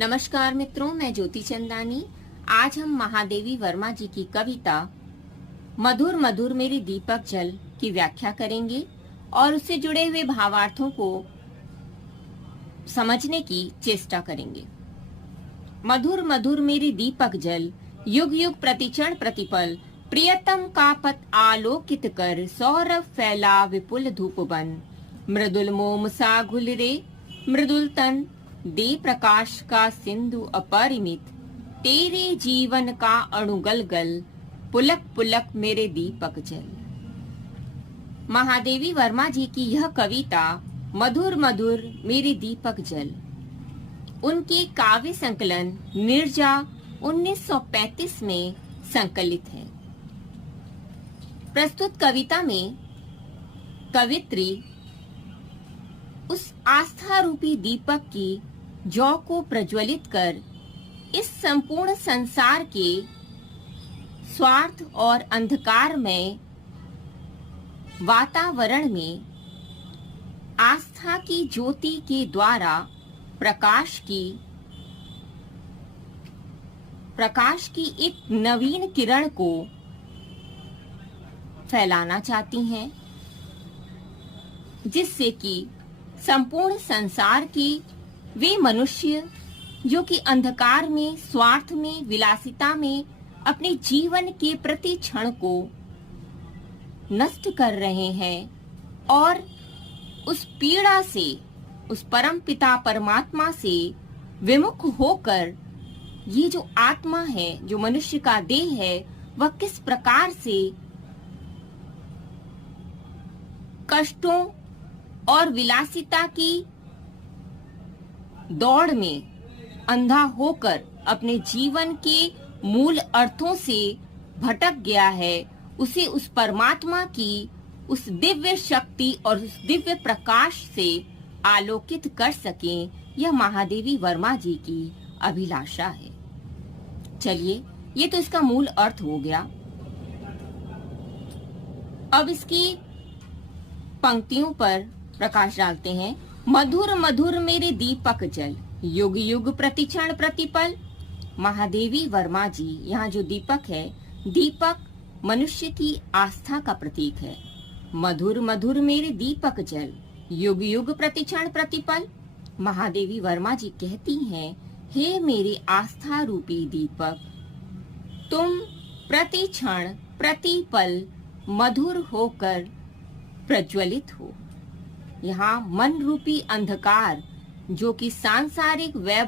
नमस्कार मित्रों, मैं ज्योति चंदानी। आज हम महादेवी वर्मा जी की कविता मधुर मधुर मेरी दीपक जल की व्याख्या करेंगे और उससे जुड़े हुए भावार्थों को समझने की चेष्टा करेंगे। मधुर मधुर मेरी दीपक जल, युग युग प्रतिक्षण प्रतिपल, प्रियतम का पथ आलोकित कर, सौरभ फैला विपुल धूप बन, मृदुल मोम सा घुल रे, मृदुल तन दे प्रकाश का सिंधु अपरिमित, तेरे जीवन का अणुगल गल, पुलक पुलक मेरे दीपक जल। महादेवी वर्मा जी की यह कविता मधुर मधुर मेरी दीपक जल उनके काव्य संकलन निर्जा 1935 में संकलित है। प्रस्तुत कविता में कवित्री उस आस्था रूपी दीपक की जौ को प्रज्वलित कर इस संपूर्ण संसार के स्वार्थ और अंधकार में वातावरण में आस्था की ज्योति के द्वारा प्रकाश की एक नवीन किरण को फैलाना चाहती हैं, जिससे कि संपूर्ण संसार के वे मनुष्य जो कि अंधकार में, स्वार्थ में, विलासिता में अपने जीवन के प्रति क्षण को नष्ट कर रहे हैं और उस पीड़ा से, उस परम पिता परमात्मा से विमुख होकर ये जो आत्मा है, जो मनुष्य का देह है, वह किस प्रकार से कष्टों और विलासिता की दौड़ में अंधा होकर अपने जीवन के मूल अर्थों से भटक गया है, उसे उस परमात्मा की उस दिव्य शक्ति और उस दिव्य प्रकाश से आलोकित कर सकें, यह महादेवी वर्मा जी की अभिलाषा है। चलिए, ये तो इसका मूल अर्थ हो गया। अब इसकी पंक्तियों पर प्रकाश डालते हैं। मधुर मधुर मेरे दीपक जल, युग युग प्रतिक्षण प्रतिपल। महादेवी वर्मा जी, यहाँ जो दीपक है, दीपक मनुष्य की आस्था का प्रतीक है। मधुर मधुर मेरे दीपक जल, युग युग प्रतिक्षण प्रतिपल। महादेवी वर्मा जी कहती हैं, हे मेरे आस्था रूपी दीपक, तुम प्रति क्षण प्रतिपल मधुर होकर प्रज्वलित हो। यहाँ मन रूपी अंधकार जो कि सांसारिक